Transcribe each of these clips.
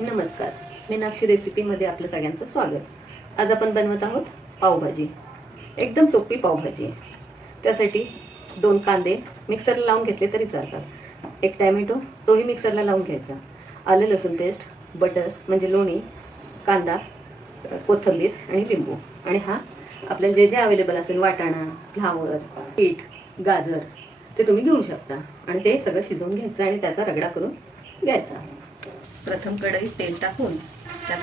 नमस्कार, मीनाक्षी रेसिपीमध्ये आपलं सगळ्यांचं स्वागत। आज आपण बनवत आहोत पावभाजी। एकदम सोपी पावभाजी। त्यासाठी 2 कांदे मिक्सरला लावून घेतले तरी चालतात। 1 टोमॅटो तोही मिक्सरला लावून घ्यायचा। आलं लसूण पेस्ट, बटर म्हणजे लोणी, कांदा, कोथिंबीर आणि लिंबू। आणि हा आपल्याला जे जे अवेलेबल असेल वाटाणा, फ्लावर, बीट, गाजर ते तुम्ही घेऊ शकता। आणि ते सगळं शिजवून घ्यायचं आणि त्याचा रगडा करून घ्यायचा। प्रथम कढईत तेल टाकून त्यात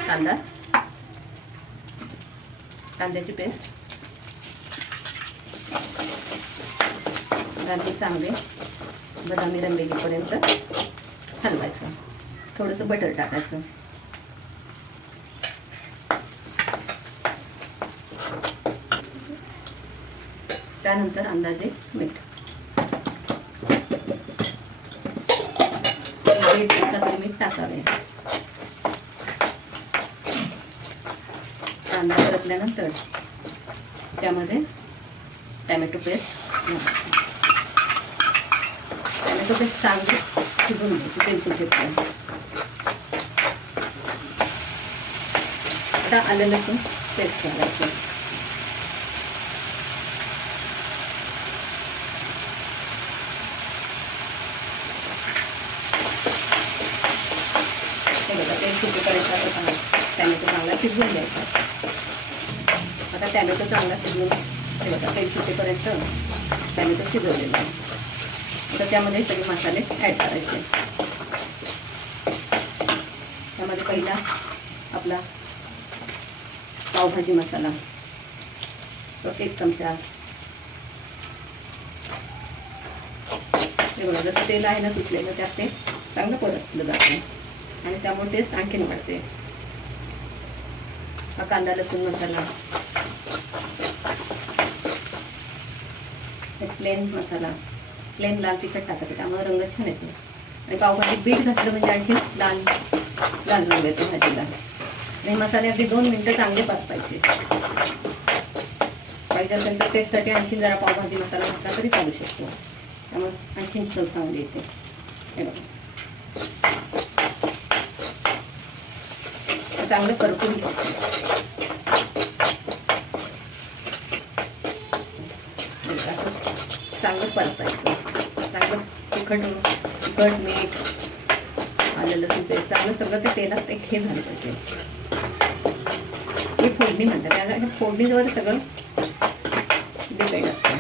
कांद्याची पेस्ट, कांदे चांगले बदामी रंग येईपर्यंत हलवायचं। थोडंसं बटर टाकायचं। त्यानंतर अंदाजे मीठ, 1 चमचा मीठ टाकावे। कांदा परतल्यानंतर त्यामध्ये टोमॅटो पेस्ट चांगली शिजवून घ्यायची तेल सुटेपर्यंत। आता आलं लसूण पेस्ट घालायची। तेल सुटेपर्यंत टोमॅटो चांगला शिजवून घ्यायचा। आता टोमॅटो चांगला शिजवून तेल सुटेपर्यंत टोमॅटो शिजवलेला आहे। आता त्यामध्ये सगळे मसाले ॲड करायचे। त्यामध्ये पहिला आपला पावभाजी मसाला, तो 1 चमचा। हे बघा, जसं तेल आहे ना सुटलेलं त्यात ते चांगलं परतलं जातं आणि त्यामुळे टेस्ट आणखीन वाढते। हा कांदा लसूण मसाला, प्लेन मसाला, प्लेन लाल तिखट टाकायचं, त्यामुळे रंग छान येतो। आणि पावभाजी बीट घातलं म्हणजे आणखी लाल लाल रंग येतो भाजीला। आणि मसाले अगदी 2 मिनिटं चांगले परतायचे। पाहिजे असेल तर टेस्टसाठी आणखीन जरा पावभाजी मसाला घातला तरी चालू शकतो, त्यामुळे आणखीन चव चांगली येते। हे बघा, चांगलं परतून घ्यायचं। असं चांगलं परतायचं। चांगलं तिखट मीठ, आलं लसूण पेस्ट चांगलं सगळं ते तेलात एक हे झालं पाहिजे। ही फोडणी म्हणतात त्याला। हे फोडणीवर सगळं डिपेंड असतं।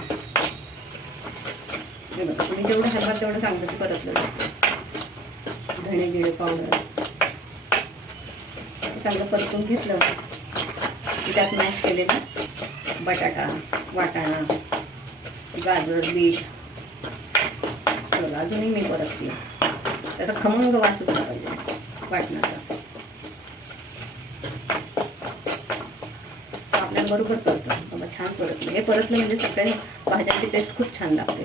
हे बघा, तुम्ही जेवढं हलवा तेवढं चांगलं ते परतलं जातं। धणे जिरे पावडर चांगलं परतून घेतलं की त्यात मॅश केलेला बटाटा, वाटाणा, गाजर, बीट बघा अजूनही मी परतते। त्याचा खमंग वास सुटला पाहिजे वाटणाचा। आपल्याला बरोबर करतो बाबा, छान परतलं। हे परतलं म्हणजे सगळ्या भाज्यांची टेस्ट खूप छान लागते।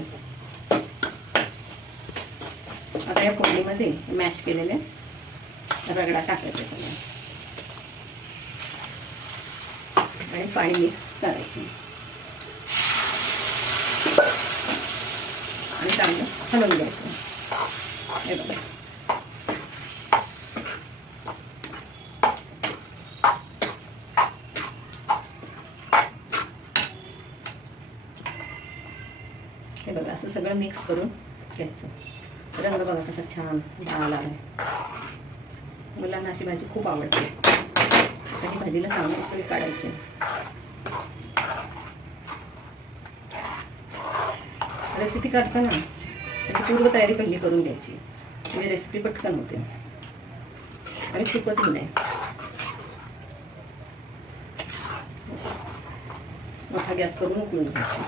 आता या फोडणीमध्ये मॅश केलेले रगडा टाकायचे सगळं आणि पाणी मिक्स करायचं आणि चांगलं हलवून घ्यायचं। हे बघा, हे बघा असं सगळं मिक्स करून घ्यायचं। रंग बघा कसा छान लाल आहे। मुलांना अशी भाजी खूप आवडते। आणि भाजीला चांगली उकळी काढायची। रेसिपी करताना सगळी पूर्व तयारी पहिली करून घ्यायची, म्हणजे रेसिपी पटकन होते आणि चुकतही नाही। मोठा गॅस करून उकळून घ्यायची।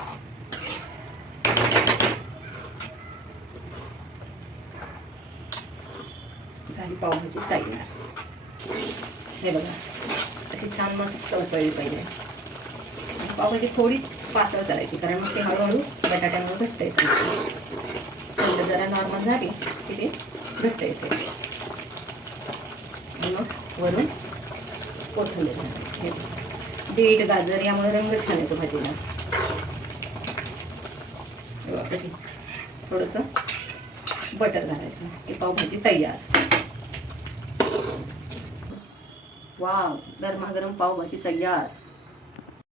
झाली पावभाजी तयार। हे बघा, अशी छान मस्त उकळली पाहिजे। पावभाजी थोडी पातळ करायची, कारण मग ते हळूहळू बटाट्यामुळे घट्ट येते। थंड जरा नॉर्मल झाली की ते घट्ट येते। मग वरून कोथिंबीर घालायची। बीट गाजर यामुळे रंग छान येतो भाजीला। कशी थोडंसं बटर घालायचं की पावभाजी तयार। वाव, गरमागरम पावभाजी तयार.